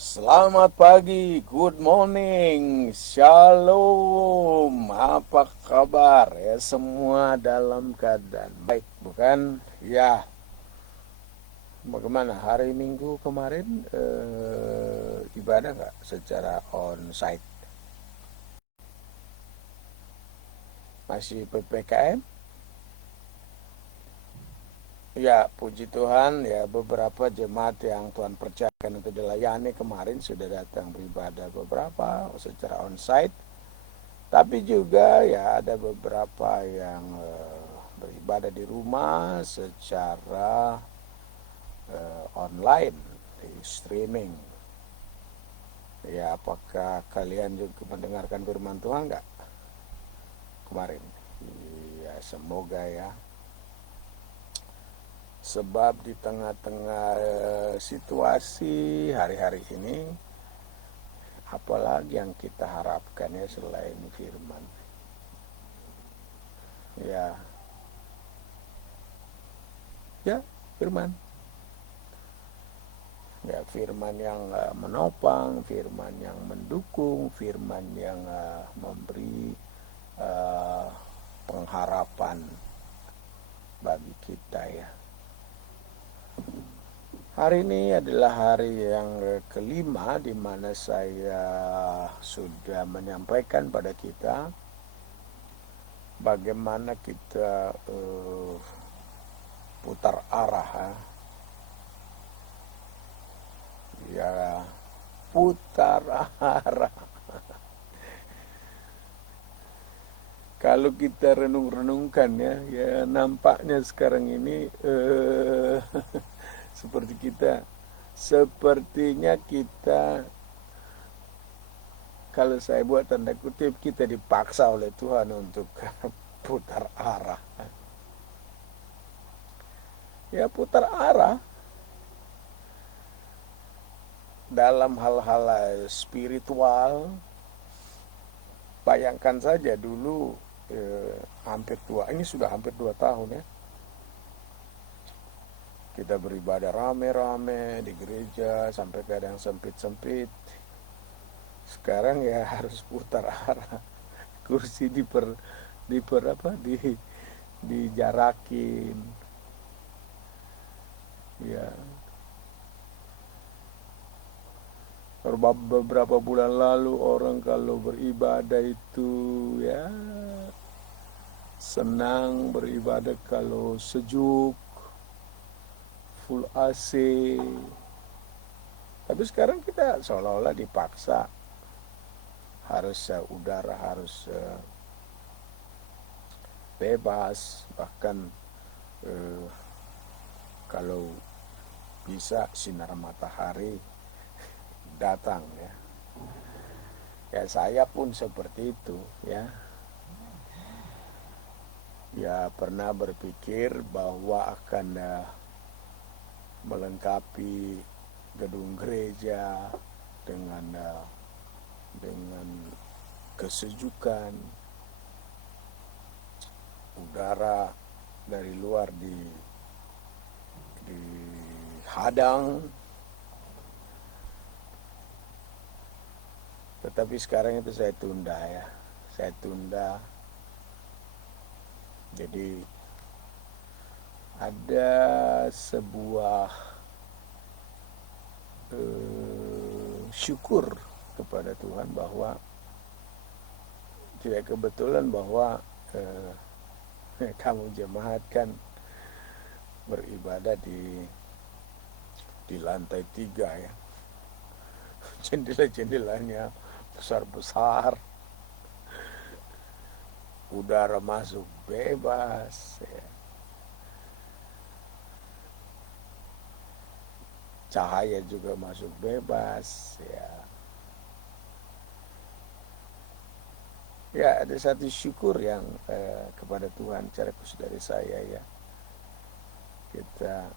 Selamat pagi, good morning, shalom. Apa kabar ya? Semua dalam keadaan baik, bukan? Ya, bagaimana hari Minggu kemarin ibadah nggak secara onsite? Masih PPKM? Ya, puji Tuhan ya beberapa jemaat yang Tuhan percayakan untuk dilayani kemarin sudah datang beribadah beberapa secara onsite. Tapi juga ya ada beberapa yang beribadah di rumah secara online di streaming. Ya, apakah kalian juga mendengarkan firman Tuhan nggak kemarin? Ya, semoga ya. Sebab di tengah-tengah situasi hari-hari ini, apalagi yang kita harapkan ya selain firman. Ya, ya, firman. Ya, firman yang menopang, firman yang mendukung, firman yang memberi uh, pengharapan bagi kita ya. Hari ini adalah hari yang kelima di mana saya sudah menyampaikan pada kita bagaimana kita putar arah ya, putar arah. Kalau kita renung-renungkan ya nampaknya sekarang ini seperti sepertinya kita, kalau saya buat tanda kutip, kita dipaksa oleh Tuhan untuk putar arah. Ya, putar arah dalam hal-hal spiritual. Bayangkan saja dulu hampir ini sudah hampir 2 tahun ya. Kita beribadah rame-rame di gereja sampai kadang sempit-sempit. Sekarang ya harus putar arah. Kursi diper apa dijarakin. Ya, beberapa bulan lalu orang kalau beribadah itu ya senang beribadah kalau sejuk, full AC. Tapi sekarang kita seolah-olah dipaksa harus udara harus bebas, bahkan uh, kalau bisa sinar matahari datang ya. Ya, saya pun seperti itu ya. Ya, pernah berpikir bahwa akan melengkapi gedung gereja dengan dengan kesejukan, udara dari luar dihadang. Tetapi sekarang itu saya tunda ya. Saya tunda. Jadi ada sebuah syukur kepada Tuhan bahwa tidak kebetulan bahwa kamu jemaat kan beribadah di lantai 3 ya. Jendela-jendelanya besar-besar, udara masuk bebas ya. Cahaya juga masuk bebas ya. Ya, ada satu syukur yang kepada Tuhan cara khusus dari saya ya. Kita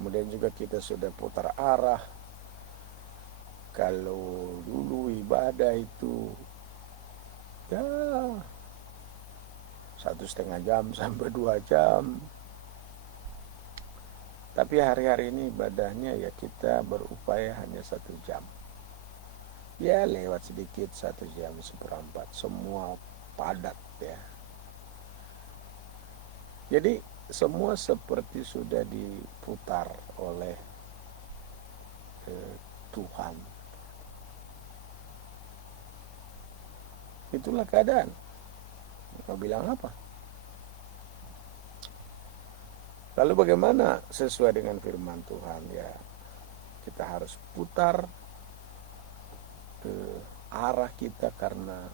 kemudian juga kita sudah putar arah. Kalau dulu ibadah itu ya 1,5 jam sampai 2 jam, Tapi hari-hari ini ibadahnya ya kita berupaya hanya 1 jam. Ya lewat sedikit 1 jam 1/4. Semua padat ya. Jadi semua seperti sudah diputar oleh Tuhan. Itulah keadaan. Kau bilang apa? Lalu bagaimana sesuai dengan firman Tuhan? Ya, kita harus putar ke arah kita karena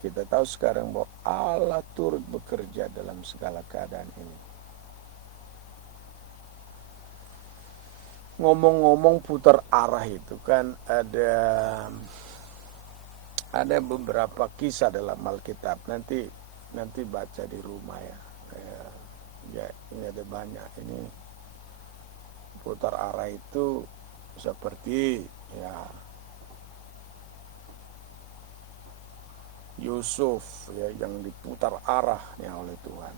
kita tahu sekarang bahwa Allah turut bekerja dalam segala keadaan ini. Ngomong-ngomong putar arah itu kan ada beberapa kisah dalam Alkitab. Nanti baca di rumah ya. Ya, ini ada banyak. Ini putar arah itu seperti ya Yusuf ya yang diputar arahnya oleh Tuhan.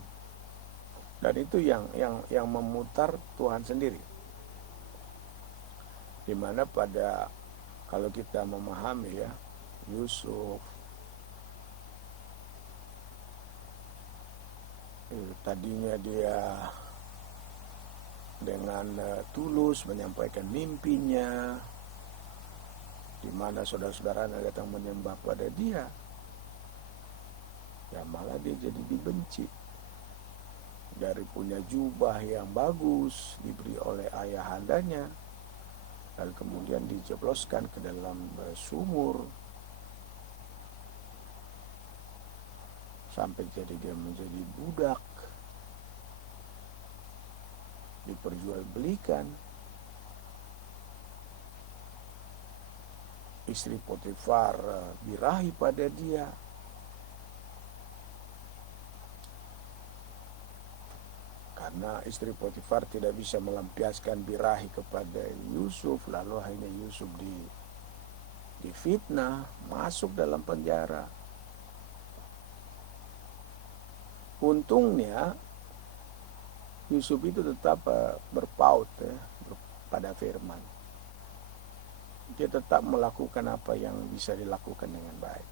Dan itu yang memutar Tuhan sendiri. Dimana pada kalau kita memahami ya Yusuf tadinya dia dengan tulus menyampaikan mimpinya, di mana saudara-saudaranya datang menyembah pada dia, ya malah dia jadi dibenci. Dari punya jubah yang bagus diberi oleh ayahandanya, lalu kemudian dijebloskan ke dalam sumur sampai jadi dia menjadi budak, diperjualbelikan. Istri Potifar birahi pada dia. Karena istri Potifar tidak bisa melampiaskan birahi kepada Yusuf, lalu akhirnya Yusuf difitnah, masuk dalam penjara. Untungnya Yusuf itu tetap berpaut pada firman. Dia tetap melakukan apa yang bisa dilakukan dengan baik.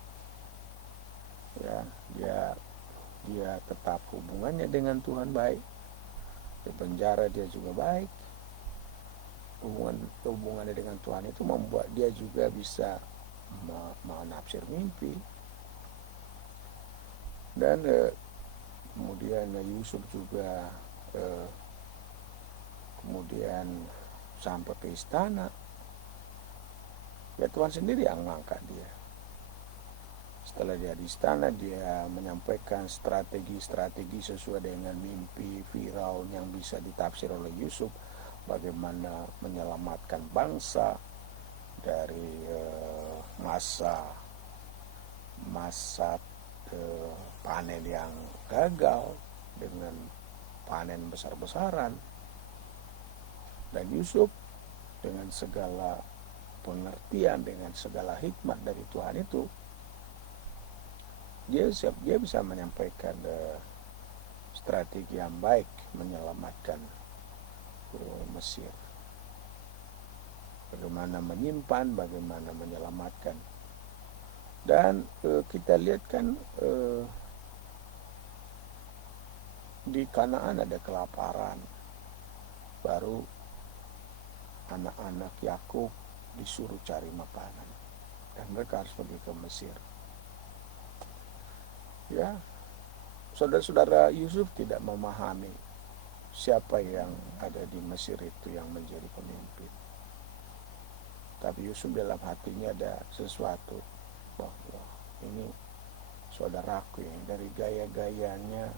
Ya, dia tetap hubungannya dengan Tuhan baik. Di penjara dia juga baik. Hubungannya dengan Tuhan itu membuat dia juga bisa menafsir mimpi. Dan kemudian Yusuf juga kemudian sampai ke istana. Ya Tuhan sendiri yang mengangkat dia. Setelah dia di istana, dia menyampaikan strategi-strategi sesuai dengan mimpi Firaun yang bisa ditafsir oleh Yusuf, bagaimana menyelamatkan bangsa dari masa panen yang gagal dengan panen besar-besaran. Dan Yusuf dengan segala pengertian, dengan segala hikmat dari Tuhan itu, dia bisa menyampaikan strategi yang baik menyelamatkan Mesir. Bagaimana menyimpan, bagaimana menyelamatkan. Dan kita lihat kan di Kanaan ada kelaparan. Baru anak-anak Yakub disuruh cari makanan. Dan mereka harus pergi ke Mesir. Ya, saudara-saudara Yusuf tidak memahami siapa yang ada di Mesir itu yang menjadi pemimpin. Tapi Yusuf dalam hatinya ada sesuatu bahwa ini saudaraku yang dari gaya-gayanya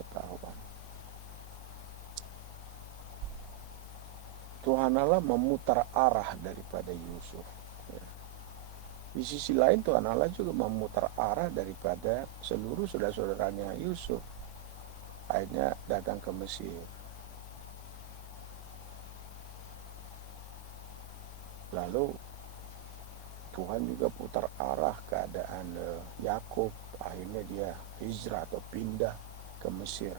ketahuan. Tuhan Allah memutar arah daripada Yusuf. Di sisi lain Tuhan Allah juga memutar arah daripada seluruh saudara-saudaranya Yusuf. Akhirnya datang ke Mesir. Lalu Tuhan juga putar arah keadaan Yakub. Akhirnya dia hijrah atau pindah ke Mesir.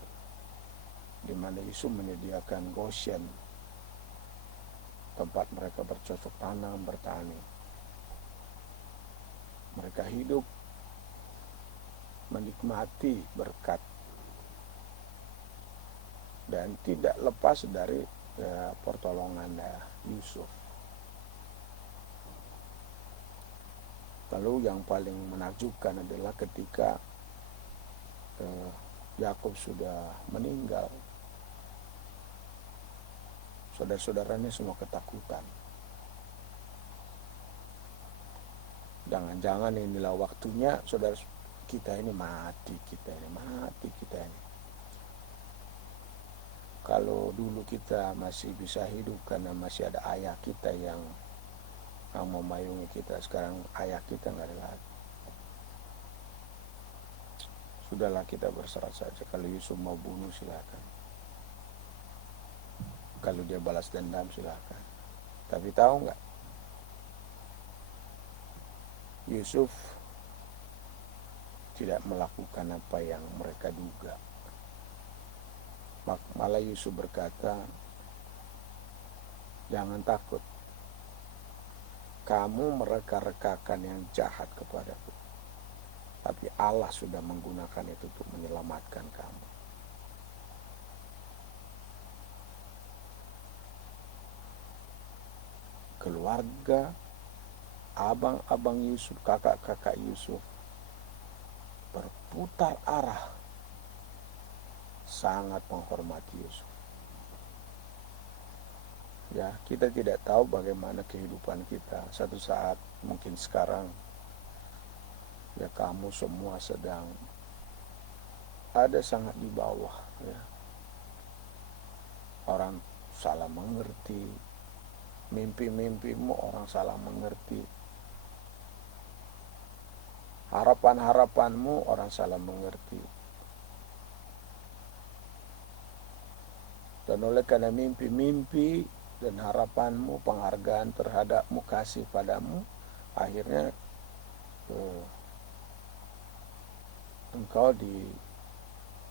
di mana Yusuf menyediakan Goshen, tempat mereka bercocok tanam, bertani. Mereka hidup menikmati berkat dan tidak lepas dari pertolongan Yusuf. Lalu yang paling menakjubkan adalah ketika Yakub sudah meninggal, saudara-saudaranya semua ketakutan. Jangan-jangan inilah waktunya saudara kita ini mati. Kalau dulu kita masih bisa hidup karena masih ada ayah kita yang memayungi kita, sekarang ayah kita nggak ada lagi. Sudahlah, kita berserah saja. Kalau Yusuf mau bunuh silakan, kalau dia balas dendam silakan. Tapi tahu nggak, Yusuf tidak melakukan apa yang mereka duga. Malah Yusuf berkata, jangan takut, kamu mereka-rekakan yang jahat kepadaku, tapi Allah sudah menggunakan itu untuk menyelamatkan kamu. Keluarga, abang-abang Yusuf, kakak-kakak Yusuf berputar arah, sangat menghormati Yusuf. Ya, kita tidak tahu bagaimana kehidupan kita. Satu saat, mungkin sekarang, ya kamu semua sedang ada sangat di bawah. Ya. Orang salah mengerti, mimpi-mimpimu orang salah mengerti, harapan-harapanmu orang salah mengerti. Dan oleh karena mimpi-mimpi dan harapanmu, penghargaan terhadapmu, kasih padamu, akhirnya engkau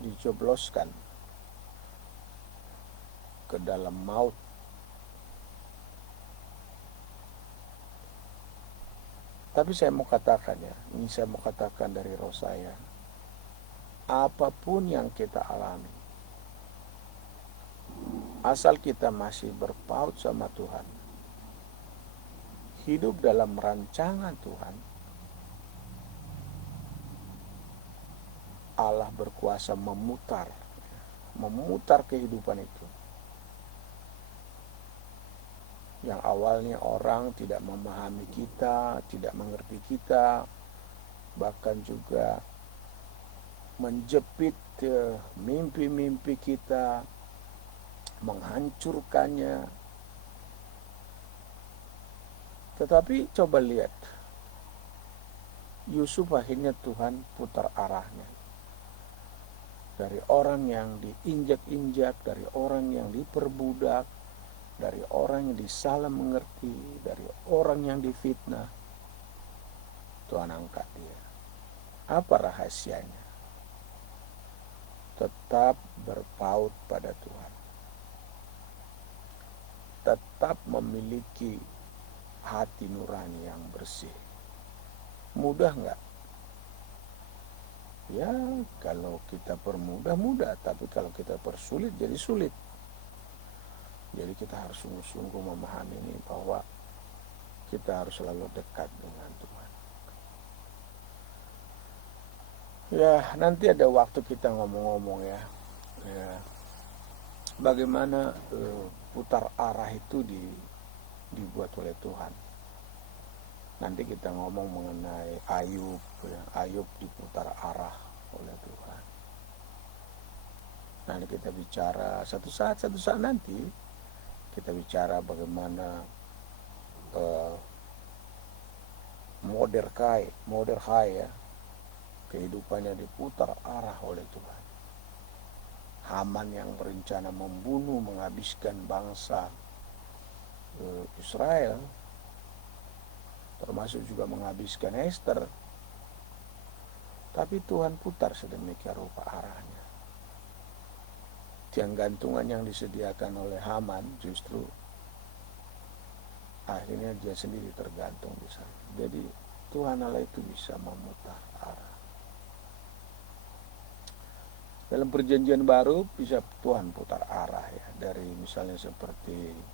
dijobloskan ke dalam maut. Tapi saya mau katakan ya, ini saya mau katakan dari roh saya, apapun yang kita alami, asal kita masih berpaut sama Tuhan, hidup dalam rancangan Tuhan, Allah berkuasa memutar kehidupan itu. Yang awalnya orang tidak memahami kita, tidak mengerti kita, bahkan juga menjepit mimpi-mimpi kita, menghancurkannya. Tetapi coba lihat, Yusuf akhirnya Tuhan putar arahnya. Dari orang yang diinjak-injak, dari orang yang diperbudak, dari orang yang disalah mengerti, dari orang yang difitnah, Tuhan angkat dia. Apa rahasianya? Tetap berpaut pada Tuhan. Tetap memiliki hati nurani yang bersih. Mudah enggak? Ya, kalau kita permudah, mudah. Tapi kalau kita persulit, jadi sulit. Jadi kita harus sungguh-sungguh memahami ini, bahwa kita harus selalu dekat dengan Tuhan. Ya, nanti ada waktu kita ngomong-ngomong ya. Bagaimana putar arah itu dibuat oleh Tuhan. Nanti kita ngomong mengenai Ayub, ya. Ayub diputar arah oleh Tuhan. Nanti kita bicara satu saat nanti kita bicara bagaimana Mordekai ya, kehidupannya diputar arah oleh Tuhan. Haman yang berencana membunuh, menghabiskan bangsa Israel, termasuk juga menghabiskan Esther. Tapi Tuhan putar sedemikian rupa arahnya. tiang gantungan yang disediakan oleh Haman, justru akhirnya dia sendiri tergantung di sana. Jadi Tuhan Allah itu bisa memutar arah. Dalam perjanjian baru bisa Tuhan putar arah ya, dari misalnya seperti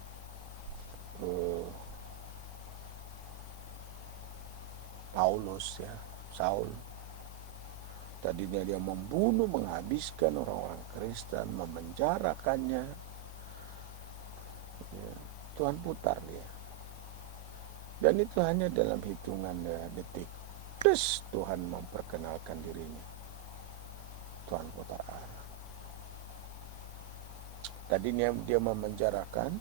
Paulus ya, Saul. Tadinya dia membunuh, menghabiskan orang-orang Kristen, memenjarakannya. Ya, Tuhan putar dia. Dan itu hanya dalam hitungan detik. Terus Tuhan memperkenalkan dirinya. Tuhan putar arah. Tadinya dia memenjarakan,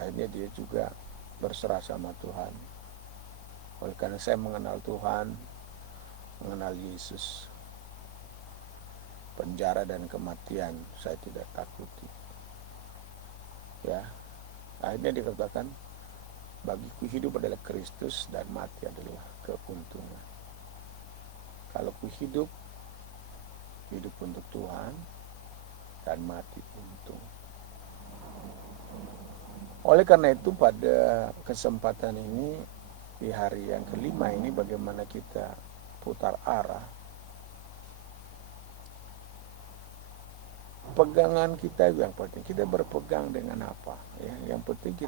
akhirnya dia juga berserah sama Tuhan. Oleh karena saya mengenal Tuhan, mengenal Yesus, penjara dan kematian saya tidak takuti. Ya, akhirnya dikatakan, bagiku hidup adalah Kristus dan mati adalah keuntungan. Kalau ku hidup, hidup untuk Tuhan dan mati untung. Oleh karena itu pada kesempatan ini, di hari yang kelima ini, bagaimana kita putar arah. Pegangan kita yang penting, kita berpegang dengan apa ya? Yang penting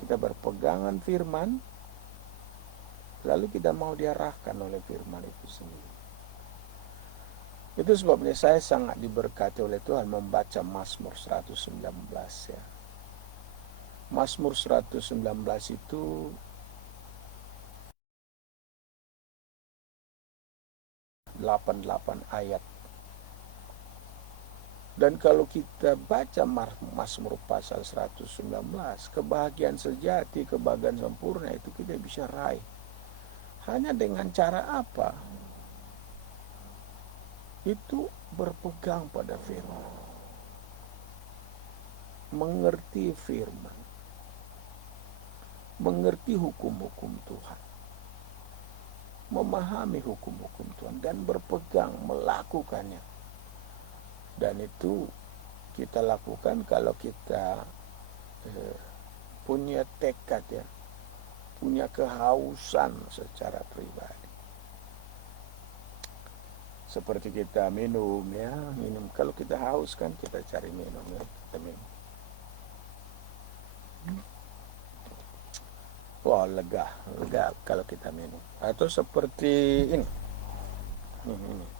kita berpegangan firman, lalu kita mau diarahkan oleh firman itu sendiri. Itu sebabnya saya sangat diberkati oleh Tuhan membaca Mazmur 119 ya. Mazmur 119 itu 88 ayat. Dan kalau kita baca Mazmur pasal 119, kebahagiaan sejati, kebahagiaan sempurna itu kita bisa raih. Hanya dengan cara apa? Itu berpegang pada firman. Mengerti firman. Mengerti hukum-hukum Tuhan. Memahami hukum-hukum Tuhan dan berpegang, melakukannya. Dan itu kita lakukan kalau kita punya tekad ya, punya kehausan secara pribadi. Seperti kita minum ya, minum. Kalau kita haus kan kita cari minum ya, kita minum. Wah, lega kalau kita minum. Atau seperti ini. Ini.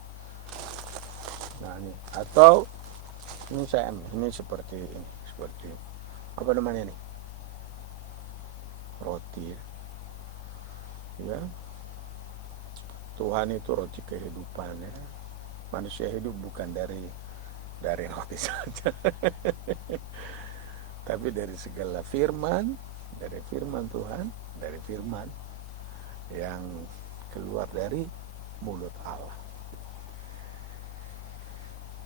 Nah ini, atau ini saya ambil, ini seperti apa namanya nih, roti ya. Tuhan itu roti kehidupan ya. Manusia hidup bukan dari roti saja, tapi dari segala firman, dari firman Tuhan, dari firman yang keluar dari mulut Allah.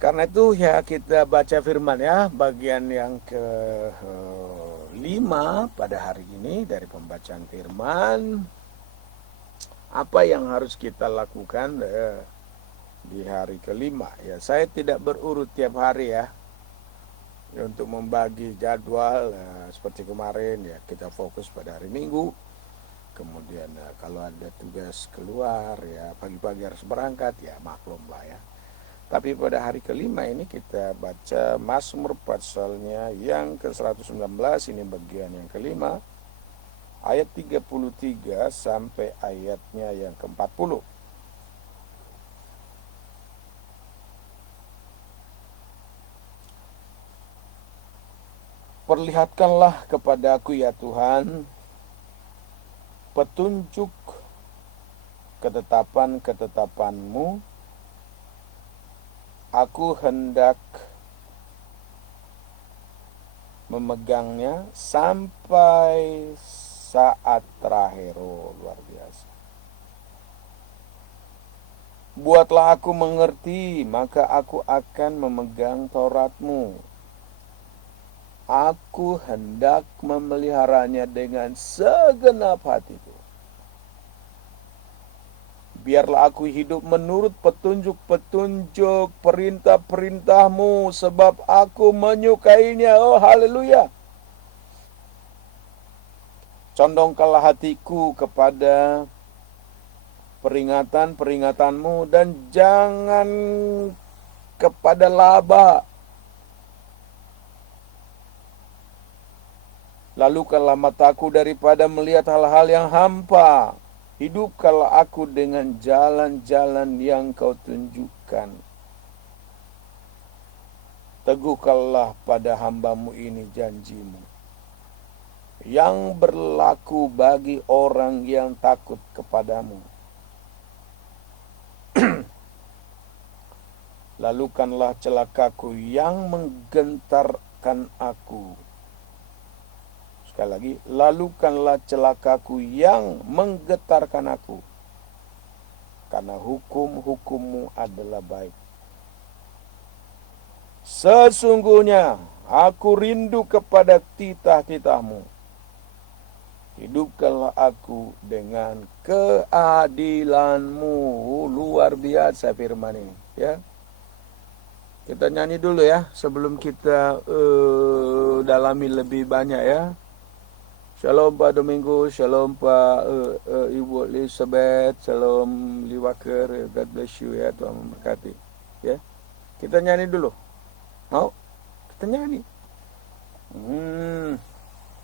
Karena itu ya kita baca firman ya, bagian yang ke-5 pada hari ini dari pembacaan firman. Apa yang harus kita lakukan di hari ke-5 ya. Saya tidak berurut tiap hari ya, untuk membagi jadwal seperti kemarin ya, kita fokus pada hari Minggu. Kemudian kalau ada tugas keluar ya, pagi-pagi harus berangkat ya, maklum lah ya. Tapi pada hari ke-5 ini kita baca Mazmur pasalnya yang ke-119, ini bagian yang ke-5, ayat 33 sampai ayatnya yang ke-40. Perlihatkanlah kepadaku ya Tuhan petunjuk ketetapan-ketetapan-Mu. Aku hendak memegangnya sampai saat terakhir. Oh, luar biasa. Buatlah aku mengerti, maka aku akan memegang Taurat-Mu. Aku hendak memeliharanya dengan segenap hatiku. Biarlah aku hidup menurut petunjuk-petunjuk perintah-perintah-Mu, sebab aku menyukainya. Oh, haleluya. Condongkanlah hatiku kepada peringatan-peringatan-Mu, dan jangan kepada laba. Lalukanlah mataku daripada melihat hal-hal yang hampa. Hidupkanlah aku dengan jalan-jalan yang Kau tunjukkan. Teguhkanlah pada hamba-Mu ini janji-Mu, yang berlaku bagi orang yang takut kepadamu. Lalukanlah celakaku yang menggentarkan aku. Sekali lagi, lalukanlah celakaku yang menggetarkan aku, karena hukum-hukum-Mu adalah baik. Sesungguhnya aku rindu kepada titah-titah-Mu. Hidupkanlah aku dengan keadilan-Mu. Luar biasa firman ini, ya. Kita nyanyi dulu ya, sebelum kita dalami lebih banyak ya. Shalom Pak Domingo, shalom Pak Ibu Elizabeth, shalom Liwaker, God bless you ya, Tuhan memberkati. Ya, kita nyanyi dulu. Mau? Kita nyanyi.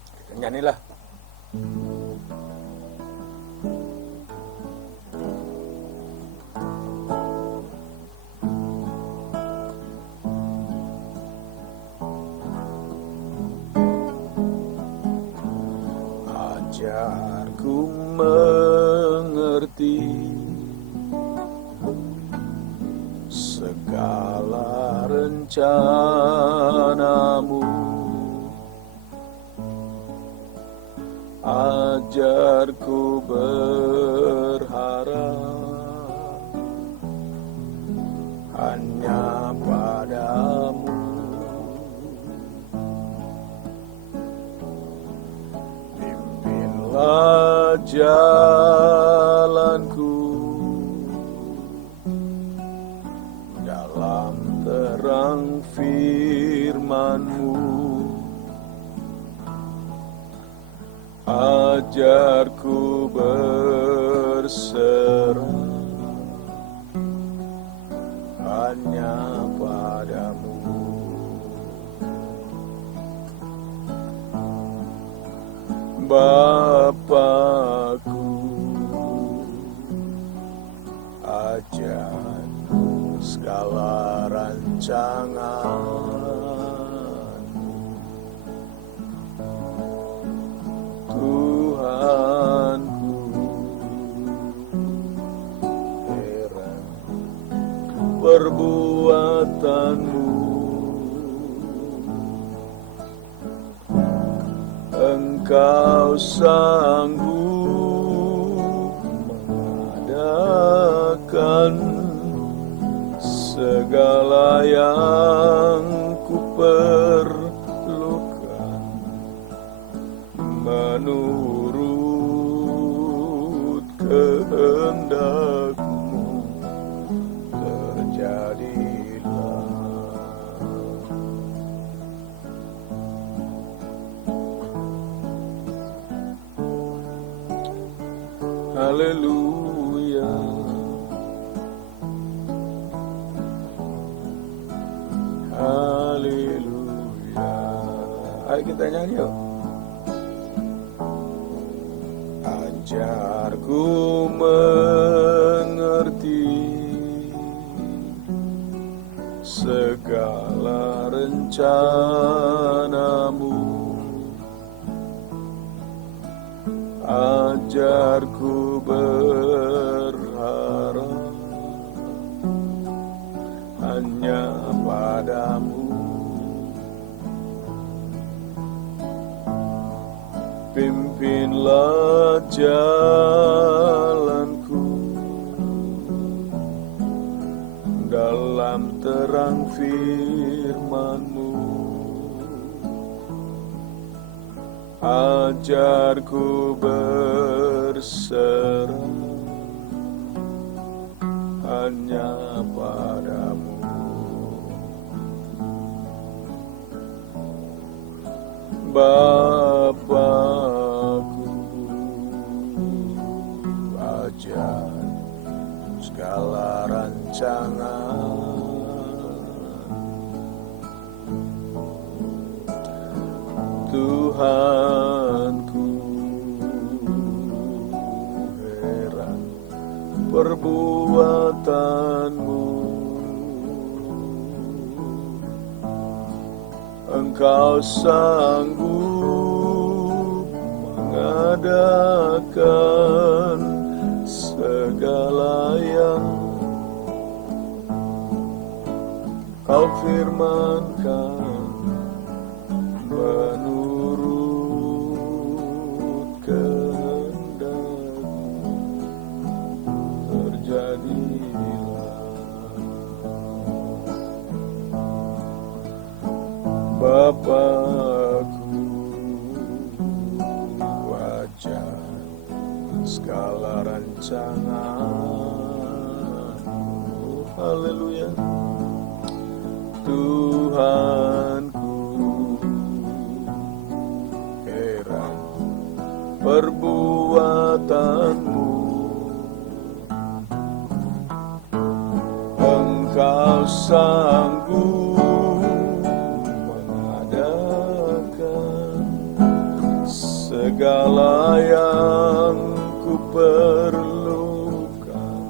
Kita nyanyilah. Ajarku mengerti segala rencana-Mu. Ajarku berharap hanya pada-Mu. Pimpinlah jalanku dalam terang firman-Mu. Ajarku berserah hanya pada-Mu. Bapakku, ajar segala rancangan. Tuhanku, heran perbuatan-Mu. Engkau sanggup mengadakan segala yang kuperlukan menurut kehendak-Mu. Terjadilah. Haleluya. Haleluya. Ayo kita nyanyi yuk. Ajarku mengerti segala rencana-Mu. Ajarku berharap hanya pada-Mu. Pimpinlah jalanku dalam terang firman-Mu. Ajarku berserah hanya padamu. Bapakku, ajar segala rancangan, Tuhanku, heran perbuatanmu. Engkau sanggup mengadakan segala yang Kau firmankan, menurut kehendak-Mu terjadilah. Bapakku, wajar segala rancangan-Mu. Haleluya. Tuhanku, heran perbuatanmu. Engkau sanggup mengadakan segala yang ku perlukan,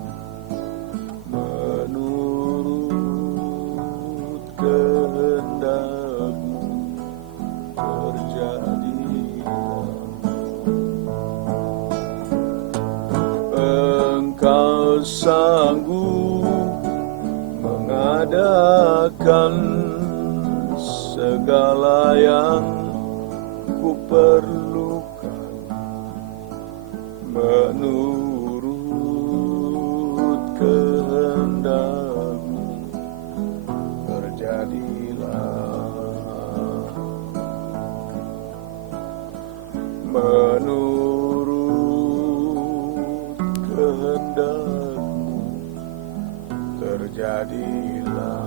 menurut kehendak-Mu terjadilah. Engkau sanggup mengadakan segala yang ku perlukan, menurut kehendak-Mu terjadilah. Menurut kehendak-Mu terjadilah.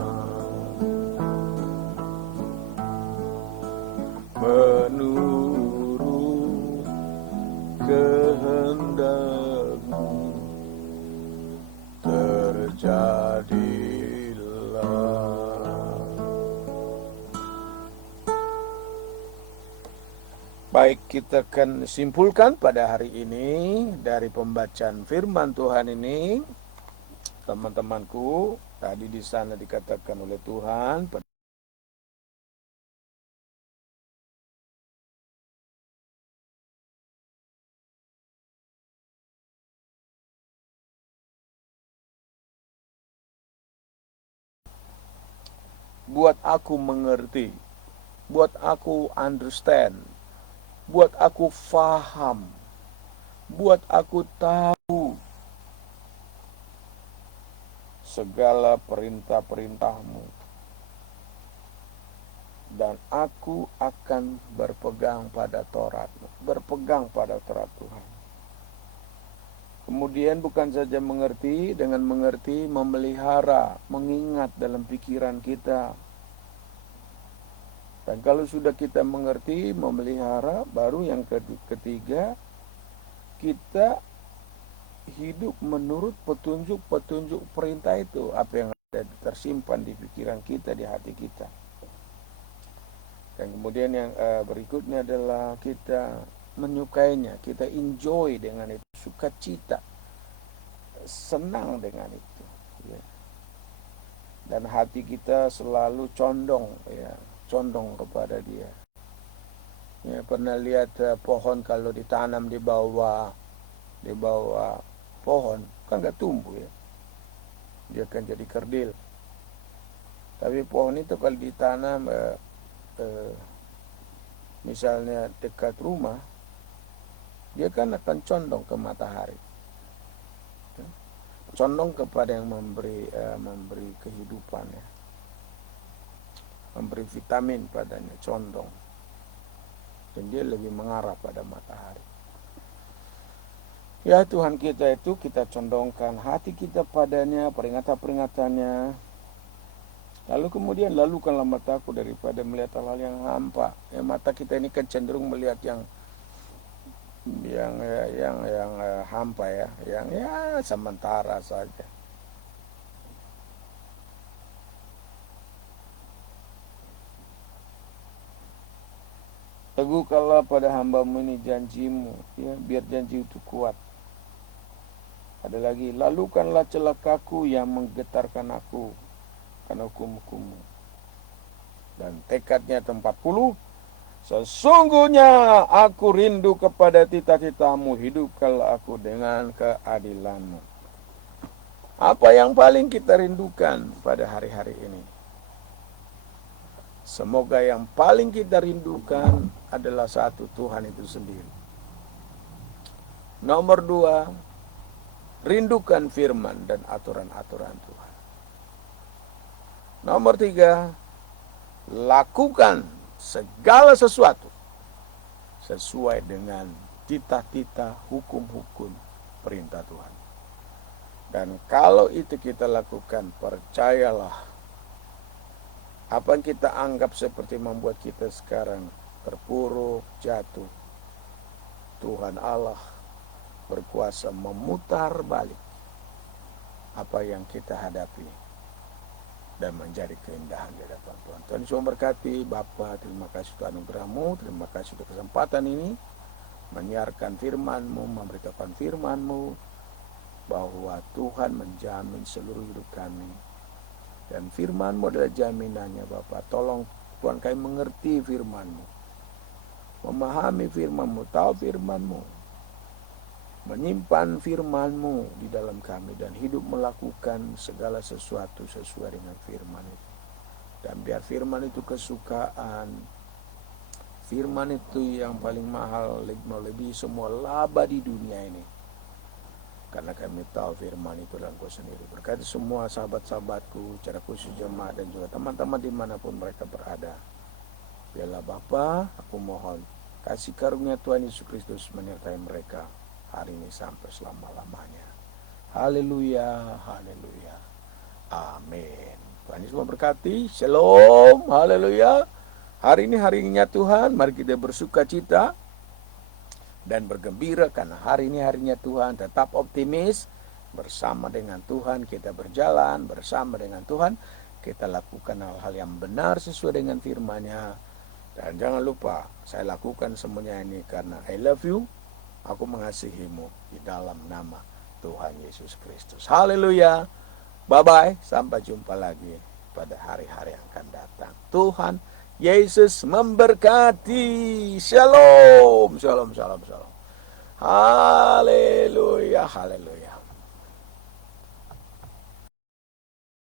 Menurut kehendak-Mu terjadilah. Baik, kita akan simpulkan pada hari ini dari pembacaan firman Tuhan ini, teman-temanku. Tadi di sana dikatakan oleh Tuhan, buat aku mengerti, buat aku understand, buat aku faham, buat aku tahu segala perintah-perintah-Mu, dan aku akan berpegang pada Taurat-Mu, berpegang pada Taurat Tuhan. Kemudian bukan saja mengerti, dengan mengerti memelihara, mengingat dalam pikiran kita. Dan kalau sudah kita mengerti, memelihara, baru yang ketiga, kita hidup menurut petunjuk-petunjuk perintah itu, apa yang ada tersimpan di pikiran kita, di hati kita. Dan kemudian yang berikutnya adalah kita menyukainya, kita enjoy dengan itu, sukacita, senang dengan itu, ya. Dan hati kita selalu condong, ya, condong kepada Dia. Ya, pernah lihat pohon kalau ditanam di bawah pohon kan nggak tumbuh, ya, dia akan jadi kerdil. Tapi pohon itu kalau ditanam misalnya dekat rumah, dia kan akan condong ke matahari, condong kepada yang memberi kehidupan, ya, memberi vitamin padanya, condong, dan dia lebih mengarah pada matahari. Ya Tuhan kita itu kita condongkan hati kita padanya, peringatan-peringatannya. Lalu kemudian lalukanlah mataku daripada melihat hal-hal yang hampa. Ya, mata kita ini kan cenderung melihat yang hampa ya, yang ya sementara saja. Teguhkanlah pada hamba-Mu ini janji-Mu, ya, biar janji itu kuat. Ada lagi, lalukanlah celakaku yang menggetarkan aku karena hukum-Mu. Dan tekadnya 40, sesungguhnya aku rindu kepada cita-cita-Mu, hidupkanlah aku dengan keadilan-Mu. Apa yang paling kita rindukan pada hari-hari ini? Semoga yang paling kita rindukan adalah satu, Tuhan itu sendiri. Nomor 2, rindukan firman dan aturan-aturan Tuhan. Nomor 3, lakukan segala sesuatu sesuai dengan tita-tita, hukum-hukum, perintah Tuhan. Dan kalau itu kita lakukan, percayalah, apa yang kita anggap seperti membuat kita sekarang terpuruk, jatuh, Tuhan Allah berkuasa memutar balik apa yang kita hadapi dan menjadi keindahan di hadapan Tuhan. Tuhan Yesus memberkati. Bapa, terima kasih Tuhan anugerah-Mu, terima kasih untuk kesempatan ini menyiarkan firman-Mu, memberitakan firman-Mu, bahwa Tuhan menjamin seluruh hidup kami. Dan firman-Mu adalah jaminannya Bapak. Tolong Tuhan kami mengerti firman-Mu, memahami firman-Mu, tahu firman-Mu, menyimpan firman-Mu di dalam kami, dan hidup melakukan segala sesuatu sesuai dengan firman itu. Dan biar firman itu kesukaan, firman itu yang paling mahal, melebihi semua laba di dunia ini. Karena kami tahu firman itu adalah Engkau sendiri. Berkati semua sahabat-sahabatku, secara khusus jemaat dan juga teman-teman dimanapun mereka berada. Biarlah Bapa, aku mohon kasih karunia Tuhan Yesus Kristus menyertai mereka hari ini sampai selama-lamanya. Haleluya, haleluya, amin. Tuhan Yesus memberkati. Shalom, haleluya. Hari ini harinya Tuhan, mari kita bersuka cita dan bergembira karena hari ini harinya Tuhan. Tetap optimis, bersama dengan Tuhan kita berjalan, bersama dengan Tuhan kita lakukan hal-hal yang benar sesuai dengan firman-Nya. Dan jangan lupa, saya lakukan semuanya ini karena I love you, aku mengasihimu, di dalam nama Tuhan Yesus Kristus. Haleluya. Bye-bye, sampai jumpa lagi pada hari-hari yang akan datang. Tuhan Yesus memberkati. Shalom, shalom, shalom, shalom. Haleluya, haleluya.